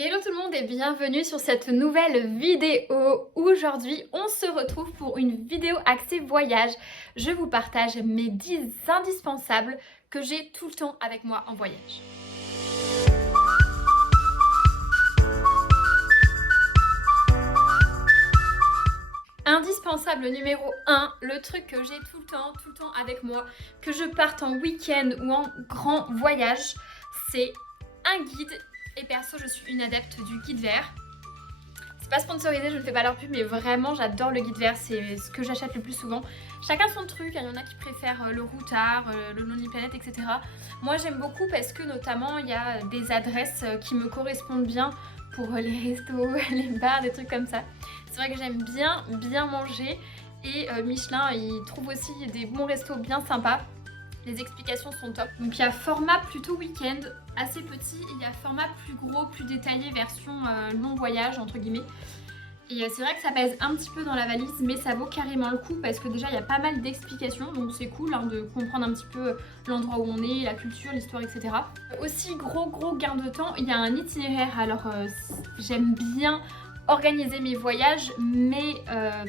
Hello tout le monde et bienvenue sur cette nouvelle vidéo. Aujourd'hui, on se retrouve pour une vidéo axée voyage. Je vous partage mes 10 indispensables que j'ai tout le temps avec moi en voyage. Indispensable numéro 1, le truc que j'ai tout le temps avec moi, que je parte en week-end ou en grand voyage, c'est un guide. Et perso, je suis une adepte du guide vert. C'est pas sponsorisé, je ne fais pas leur pub, mais vraiment j'adore le guide vert, c'est ce que j'achète le plus souvent. Chacun son truc, il y en a qui préfèrent le Routard, le Lonely Planet, etc. Moi j'aime beaucoup parce que notamment il y a des adresses qui me correspondent bien pour les restos, les bars, des trucs comme ça. C'est vrai que j'aime bien manger et Michelin il trouve aussi des bons restos bien sympas. Les explications sont top. Donc il y a format plutôt week-end, assez petit, et il y a format plus gros, plus détaillé, version long voyage entre guillemets. Et c'est vrai que ça pèse un petit peu dans la valise, mais ça vaut carrément le coup parce que déjà il y a pas mal d'explications, donc c'est cool hein, de comprendre un petit peu l'endroit où on est, la culture, l'histoire, etc. Aussi gros gain de temps, il y a un itinéraire. Alors j'aime bien organiser mes voyages, mais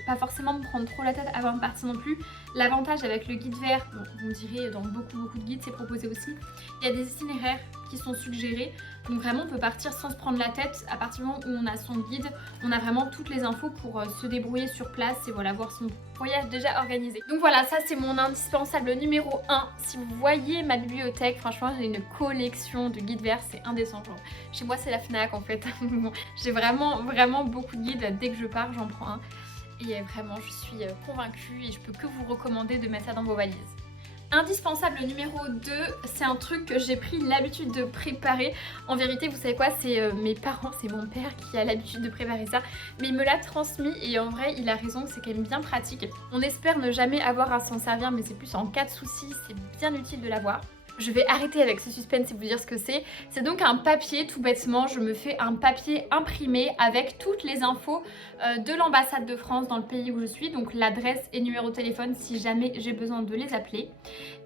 pas forcément me prendre trop la tête avant de partir non plus. L'avantage avec le guide vert, bon, vous me direz dans beaucoup de guides c'est proposé aussi, il y a des itinéraires qui sont suggérés, donc vraiment on peut partir sans se prendre la tête. À partir du moment où on a son guide, on a vraiment toutes les infos pour se débrouiller sur place et voilà, voir son voyage déjà organisé. Donc voilà, ça c'est mon indispensable numéro 1. Si vous voyez ma bibliothèque, franchement j'ai une collection de guides verts, c'est indécent. Genre, chez moi c'est la FNAC en fait. J'ai vraiment beaucoup de guides, dès que je pars j'en prends un. Et vraiment je suis convaincue et je peux que vous recommander de mettre ça dans vos valises. Indispensable numéro 2, c'est un truc que j'ai pris l'habitude de préparer. En vérité, vous savez quoi, c'est mes parents, c'est mon père qui a l'habitude de préparer ça. Mais il me l'a transmis et en vrai, il a raison, c'est quand même bien pratique. On espère ne jamais avoir à s'en servir, mais c'est plus en cas de souci, c'est bien utile de l'avoir. Je vais arrêter avec ce suspense et vous dire ce que c'est. C'est donc un papier, tout bêtement, je me fais un papier imprimé avec toutes les infos de l'ambassade de France dans le pays où je suis, donc l'adresse et numéro de téléphone si jamais j'ai besoin de les appeler.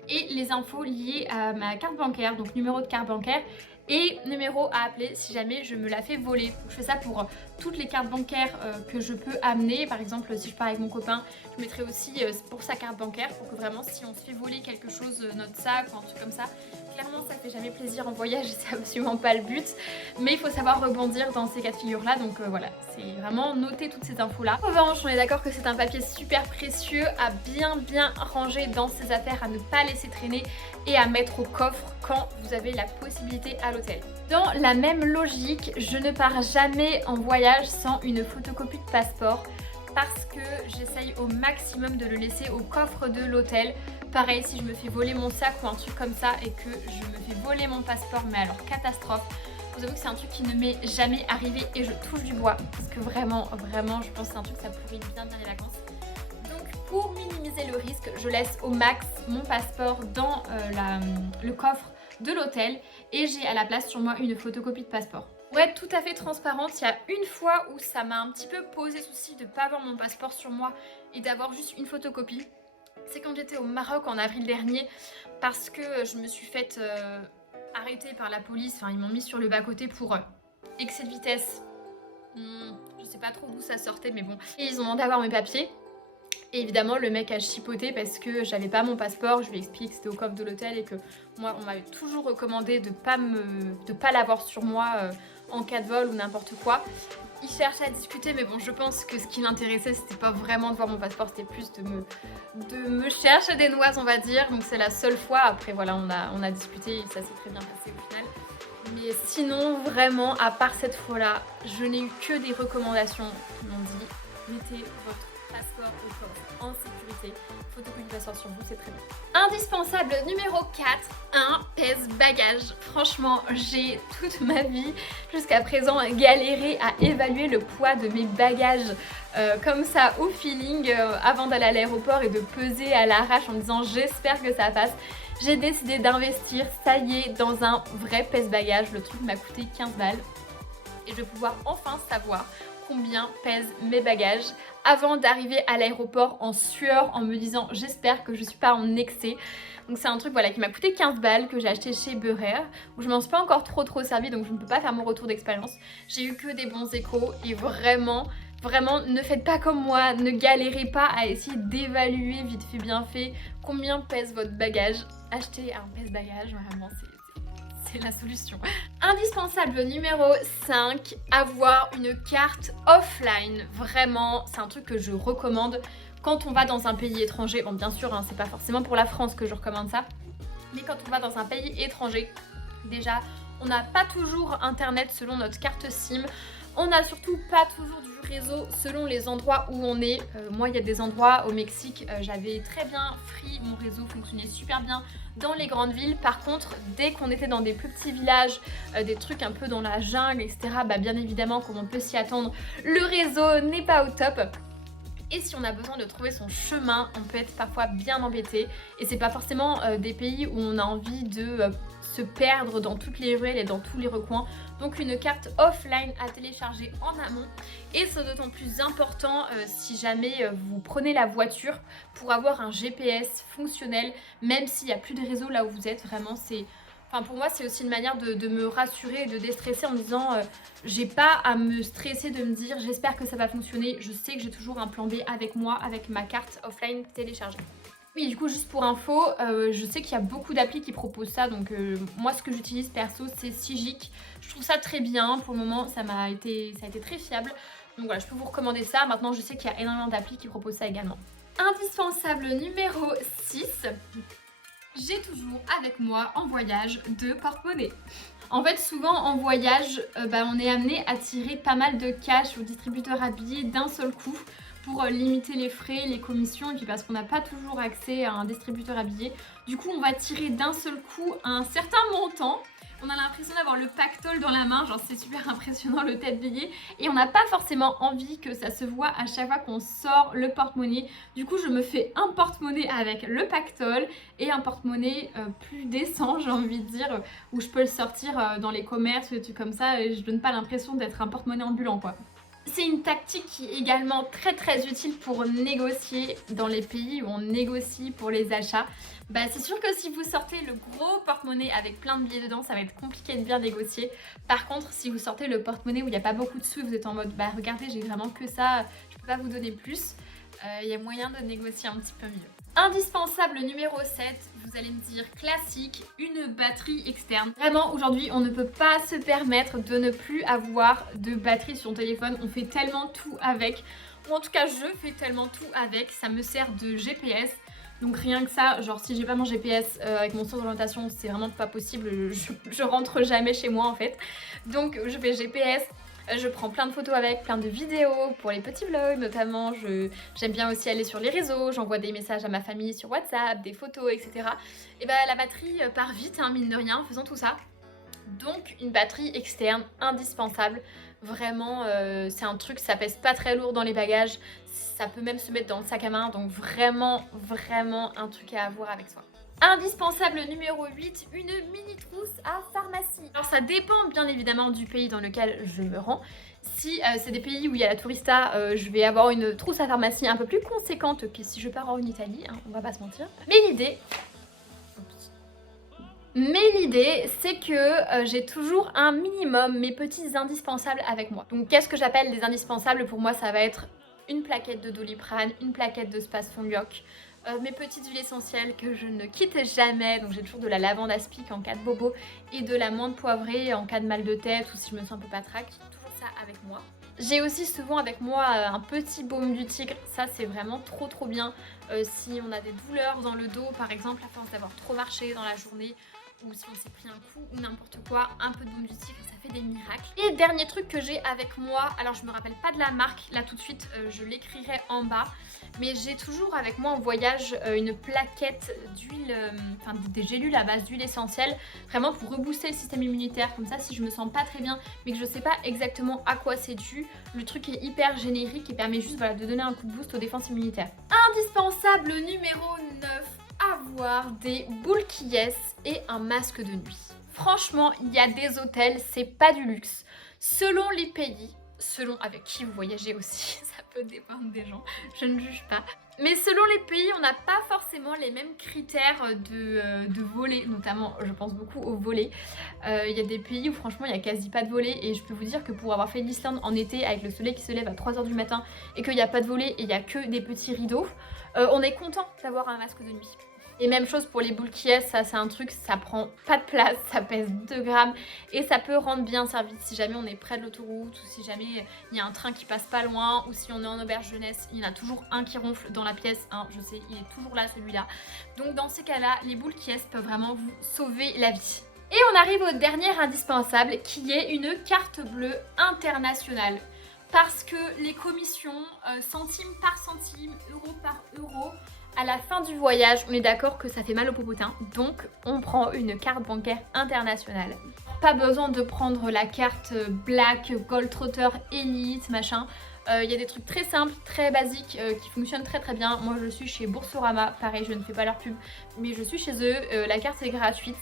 Et les infos liées à ma carte bancaire, donc numéro de carte bancaire et numéro à appeler si jamais je me la fais voler. Donc je fais ça pour toutes les cartes bancaires que je peux amener. Par exemple, si je pars avec mon copain, je mettrai aussi pour sa carte bancaire pour que vraiment si on se fait voler quelque chose, notre sac ou un truc comme ça, clairement ça fait jamais plaisir en voyage et c'est absolument pas le but. Mais il faut savoir rebondir dans ces cas de figure là, donc voilà, c'est vraiment noter toutes ces infos là. En revanche, on est d'accord que c'est un papier super précieux à bien ranger dans ses affaires, à ne pas laisser traîner et à mettre au coffre quand vous avez la possibilité à l'hôtel. Dans la même logique, je ne pars jamais en voyage sans une photocopie de passeport parce que j'essaye au maximum de le laisser au coffre de l'hôtel. Pareil, si je me fais voler mon sac ou un truc comme ça et que je me fais voler mon passeport, mais alors catastrophe. Vous avouez que c'est un truc qui ne m'est jamais arrivé et je touche du bois parce que vraiment, je pense que c'est un truc ça pourrit bien les vacances. Donc pour minimiser le risque, je laisse au max mon passeport dans le coffre de l'hôtel et j'ai à la place sur moi une photocopie de passeport. Pour être tout à fait transparente, il y a une fois où ça m'a un petit peu posé souci de ne pas avoir mon passeport sur moi et d'avoir juste une photocopie. C'est quand j'étais au Maroc en avril dernier parce que je me suis faite arrêter par la police. Enfin, ils m'ont mis sur le bas-côté pour excès de vitesse. Je sais pas trop d'où ça sortait, mais bon. Et ils ont demandé à voir mes papiers. Et évidemment, le mec a chipoté parce que j'avais pas mon passeport. Je lui explique que c'était au coffre de l'hôtel et que moi, on m'avait toujours recommandé de pas l'avoir sur moi en cas de vol ou n'importe quoi. Il cherchait à discuter, mais bon, je pense que ce qui l'intéressait, c'était pas vraiment de voir mon passeport, c'était plus de me chercher des noises, on va dire. Donc c'est la seule fois. Après, voilà, on a discuté et ça s'est très bien passé au final. Mais sinon, vraiment, à part cette fois-là, je n'ai eu que des recommandations qui m'ont dit mettez votre passeport au coffre en sécurité, photocopie de passeport sur vous, c'est très bien. Indispensable numéro 4, un pèse-bagages. Franchement, j'ai toute ma vie jusqu'à présent galéré à évaluer le poids de mes bagages comme ça au feeling avant d'aller à l'aéroport et de peser à l'arrache en me disant j'espère que ça passe. J'ai décidé d'investir, ça y est, dans un vrai pèse-bagages. Le truc m'a coûté 15 balles. Et je vais pouvoir enfin savoir combien pèsent mes bagages avant d'arriver à l'aéroport en sueur en me disant j'espère que je suis pas en excès. Donc c'est un truc voilà qui m'a coûté 15 balles que j'ai acheté chez Beurer où je m'en suis pas encore trop servi donc je ne peux pas faire mon retour d'expérience. J'ai eu que des bons échos et vraiment ne faites pas comme moi, ne galérez pas à essayer d'évaluer vite fait bien fait combien pèse votre bagage. Achetez un pèse-bagage, vraiment c'est la solution. Indispensable numéro 5, avoir une carte offline. Vraiment, c'est un truc que je recommande quand on va dans un pays étranger. Bon, bien sûr, hein, c'est pas forcément pour la France que je recommande ça, mais quand on va dans un pays étranger, déjà, on n'a pas toujours internet selon notre carte SIM. On n'a surtout pas toujours du réseau selon les endroits où on est. Moi, il y a des endroits au Mexique, j'avais très bien Free, mon réseau fonctionnait super bien dans les grandes villes. Par contre, dès qu'on était dans des plus petits villages, des trucs un peu dans la jungle, etc., bah, bien évidemment, comme on peut s'y attendre, le réseau n'est pas au top. Et si on a besoin de trouver son chemin, on peut être parfois bien embêté. Et c'est pas forcément des pays où on a envie de se perdre dans toutes les ruelles et dans tous les recoins. Donc une carte offline à télécharger en amont. Et c'est d'autant plus important si jamais vous prenez la voiture pour avoir un GPS fonctionnel, même s'il n'y a plus de réseau là où vous êtes. Vraiment, c'est... Enfin, pour moi, c'est aussi une manière de me rassurer et de déstresser en me disant j'ai pas à me stresser de me dire j'espère que ça va fonctionner. Je sais que j'ai toujours un plan B avec moi, avec ma carte offline téléchargée. Oui, du coup, juste pour info, je sais qu'il y a beaucoup d'applis qui proposent ça. Donc, moi, ce que j'utilise perso, c'est Sigic. Je trouve ça très bien. Pour le moment, ça a été très fiable. Donc voilà, je peux vous recommander ça. Maintenant, je sais qu'il y a énormément d'applis qui proposent ça également. Indispensable numéro 6. J'ai toujours avec moi en voyage de porte-monnaie. En fait, souvent en voyage, on est amené à tirer pas mal de cash au distributeur à billets d'un seul coup pour limiter les frais, les commissions et puis parce qu'on n'a pas toujours accès à un distributeur à billets. Du coup, on va tirer d'un seul coup un certain montant. On a l'impression d'avoir le pactole dans la main, genre c'est super impressionnant le tête-billet. Et on n'a pas forcément envie que ça se voit à chaque fois qu'on sort le porte-monnaie. Du coup, je me fais un porte-monnaie avec le pactole et un porte-monnaie plus décent, j'ai envie de dire, où je peux le sortir dans les commerces ou des trucs comme ça et je donne pas l'impression d'être un porte-monnaie ambulant quoi. C'est une tactique qui est également très utile pour négocier dans les pays où on négocie pour les achats. C'est sûr que si vous sortez le gros porte-monnaie avec plein de billets dedans, ça va être compliqué de bien négocier. Par contre, si vous sortez le porte-monnaie où il n'y a pas beaucoup de sous et vous êtes en mode regardez, j'ai vraiment que ça, je peux pas vous donner plus, il y a moyen de négocier un petit peu mieux. Indispensable numéro 7, vous allez me dire classique, une batterie externe. Vraiment aujourd'hui on ne peut pas se permettre de ne plus avoir de batterie sur son téléphone, on fait tellement tout avec, ou en tout cas je fais tellement tout avec, ça me sert de GPS. Donc rien que ça, genre si j'ai pas mon GPS avec mon sens d'orientation, c'est vraiment pas possible, je rentre jamais chez moi en fait. Donc je fais GPS. Je prends plein de photos avec, plein de vidéos pour les petits vlogs notamment. J'aime bien aussi aller sur les réseaux, j'envoie des messages à ma famille sur WhatsApp, des photos, etc. Et la batterie part vite, hein, mine de rien, en faisant tout ça. Donc une batterie externe indispensable. Vraiment, c'est un truc, ça pèse pas très lourd dans les bagages. Ça peut même se mettre dans le sac à main. Donc vraiment un truc à avoir avec soi. Indispensable numéro 8, une mini trousse à pharmacie. Alors ça dépend bien évidemment du pays dans lequel je me rends. Si c'est des pays où il y a la tourista, je vais avoir une trousse à pharmacie un peu plus conséquente que si je pars en Italie, hein, on va pas se mentir. Mais l'idée, c'est que j'ai toujours un minimum, mes petits indispensables avec moi. Donc qu'est-ce que j'appelle les indispensables? Pour moi, ça va être une plaquette de Doliprane, une plaquette de Spasfungok, mes petites huiles essentielles que je ne quitte jamais. Donc j'ai toujours de la lavande aspic en cas de bobo et de la menthe poivrée en cas de mal de tête ou si je me sens un peu patraque. Toujours ça avec moi. J'ai aussi souvent avec moi un petit baume du tigre. Ça c'est vraiment trop bien si on a des douleurs dans le dos par exemple à force d'avoir trop marché dans la journée, ou si on s'est pris un coup ou n'importe quoi, un peu de baume du tigre, ça fait des miracles. Et dernier truc que j'ai avec moi, alors je me rappelle pas de la marque, là tout de suite je l'écrirai en bas, mais j'ai toujours avec moi en voyage une plaquette d'huile, enfin des gélules à base d'huile essentielle, vraiment pour rebooster le système immunitaire, comme ça si je me sens pas très bien mais que je sais pas exactement à quoi c'est dû, le truc est hyper générique et permet juste de donner un coup de boost aux défenses immunitaires. Indispensable numéro 9, avoir des boules qui yes et un masque de nuit. Franchement, il y a des hôtels, c'est pas du luxe. Selon les pays, selon avec qui vous voyagez aussi, ça peut dépendre des gens, je ne juge pas. Mais selon les pays, on n'a pas forcément les mêmes critères de volets, notamment je pense beaucoup aux volets. Il y a des pays où franchement il n'y a quasi pas de volets et je peux vous dire que pour avoir fait l'Islande en été avec le soleil qui se lève à 3 h du matin et qu'il n'y a pas de volets et il n'y a que des petits rideaux, on est content d'avoir un masque de nuit. Et même chose pour les boules qui est, ça c'est un truc, ça prend pas de place, ça pèse 2 grammes et ça peut rendre bien service si jamais on est près de l'autoroute ou si jamais il y a un train qui passe pas loin ou si on est en auberge jeunesse, il y en a toujours un qui ronfle dans la pièce, hein, je sais, il est toujours là celui-là. Donc dans ces cas-là, les boules qui est peuvent vraiment vous sauver la vie. Et on arrive au dernier indispensable qui est une carte bleue internationale. Parce que les commissions, centime par centime, euro par euro, à la fin du voyage, on est d'accord que ça fait mal au popotin, donc on prend une carte bancaire internationale. Pas besoin de prendre la carte Black, Gold Trotter, Elite, machin. Il y a des trucs très simples, très basiques, qui fonctionnent très très bien. Moi je suis chez Boursorama, pareil je ne fais pas leur pub, mais je suis chez eux, la carte est gratuite.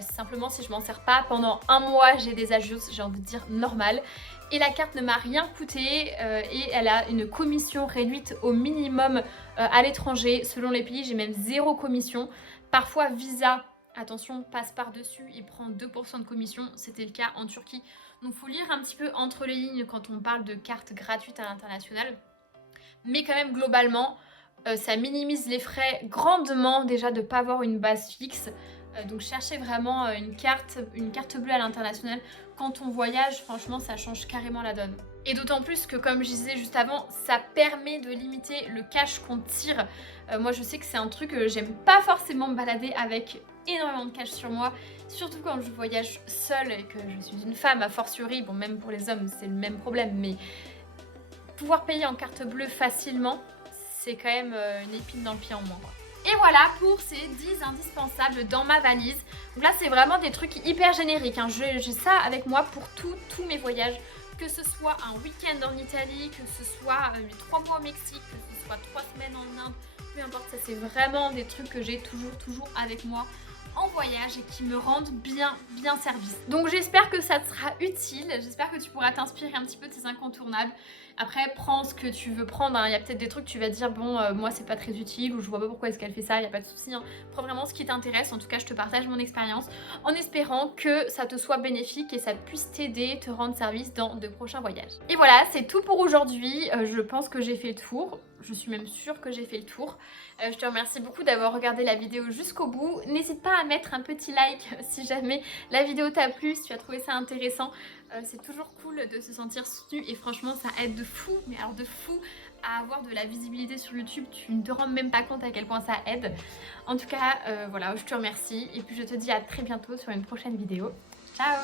Simplement si je m'en sers pas, pendant un mois j'ai des ajustes, j'ai envie de dire normal. Et la carte ne m'a rien coûté et elle a une commission réduite au minimum à l'étranger. Selon les pays, j'ai même 0 commission. Parfois Visa, attention, passe par-dessus, il prend 2% de commission. C'était le cas en Turquie. Donc il faut lire un petit peu entre les lignes quand on parle de cartes gratuites à l'international. Mais quand même globalement, ça minimise les frais grandement déjà de ne pas avoir une base fixe. Donc cherchez vraiment une carte bleue à l'international. Quand on voyage, franchement, ça change carrément la donne. Et d'autant plus que, comme je disais juste avant, ça permet de limiter le cash qu'on tire. Moi, je sais que c'est un truc que j'aime pas forcément me balader avec énormément de cash sur moi. Surtout quand je voyage seule et que je suis une femme, a fortiori. Bon, même pour les hommes, c'est le même problème. Mais pouvoir payer en carte bleue facilement, c'est quand même une épine dans le pied en moins, quoi. Et voilà pour ces 10 indispensables dans ma valise. Donc là c'est vraiment des trucs hyper génériques, hein. J'ai ça avec moi pour tous mes voyages. Que ce soit un week-end en Italie, que ce soit mes 3 mois au Mexique, que ce soit 3 semaines en Inde. Peu importe, ça c'est vraiment des trucs que j'ai toujours avec moi en voyage et qui me rendent bien service. Donc j'espère que ça te sera utile, j'espère que tu pourras t'inspirer un petit peu de ces incontournables. Après prends ce que tu veux prendre, hein. Il y a peut-être des trucs que tu vas dire bon moi c'est pas très utile ou je vois pas pourquoi est-ce qu'elle fait ça, il n'y a pas de souci, hein. Prends vraiment ce qui t'intéresse, en tout cas je te partage mon expérience en espérant que ça te soit bénéfique et ça puisse t'aider, te rendre service dans de prochains voyages. Et voilà, c'est tout pour aujourd'hui, je pense que j'ai fait le tour. Je suis même sûre que j'ai fait le tour. Je te remercie beaucoup d'avoir regardé la vidéo jusqu'au bout. N'hésite pas à mettre un petit like si jamais la vidéo t'a plu, si tu as trouvé ça intéressant. C'est toujours cool de se sentir soutenu et franchement ça aide de fou, mais alors de fou, à avoir de la visibilité sur YouTube. Tu ne te rends même pas compte à quel point ça aide. En tout cas, voilà, je te remercie et puis je te dis à très bientôt sur une prochaine vidéo. Ciao!